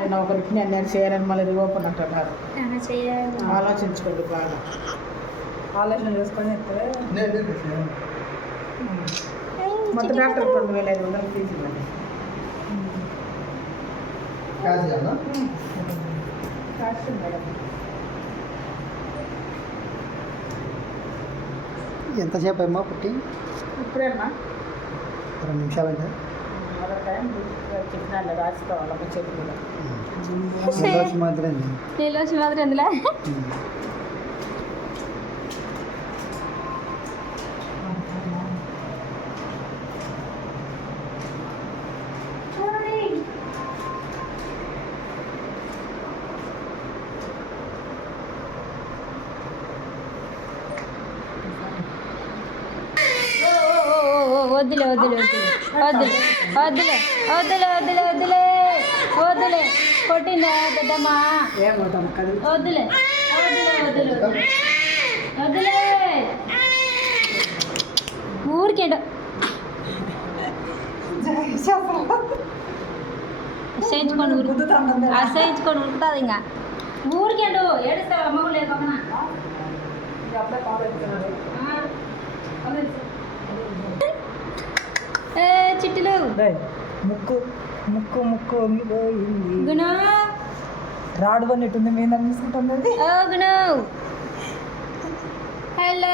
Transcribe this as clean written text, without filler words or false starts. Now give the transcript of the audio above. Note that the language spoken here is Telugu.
నేను ఒకరికి నేను చేయనని మళ్ళీ రివోపన్ అంటున్నారు. ఆలోచించుకోండి బాగా, ఆలోచన చేసుకొని మొత్తం డాక్టర్ 2500 ఫీజు ఇవ్వండి. ఎంతసేపు అమ్మా పుట్టి? ఇప్పుడేమ్మా 2 నిమిషాలంటే టైం చెప్పినా రాసుకోవాలి చెప్పి కూడా. మాత్రం ఎందులో వద్దులే వద్దులే వద్దులే వద్దులే వద్దులే వద్దులే వద్దులే వద్దులే కొట్టిందా పెద్దమ్మా? వద్దులే వద్దులే వద్దులే వద్దులే ఊరికేంటో అసహించుకొని అసహించుకొని ఉంటుంది. ఇంకా ఊరికేంటో ఏడుస్తావు అమ్మ లేదు చిట్టులు ముక్కు ముక్కు ముక్కు వంగిపోయింది. రాడు పన్నట్టుంది, మీద తీసుకుంటుంది. హలో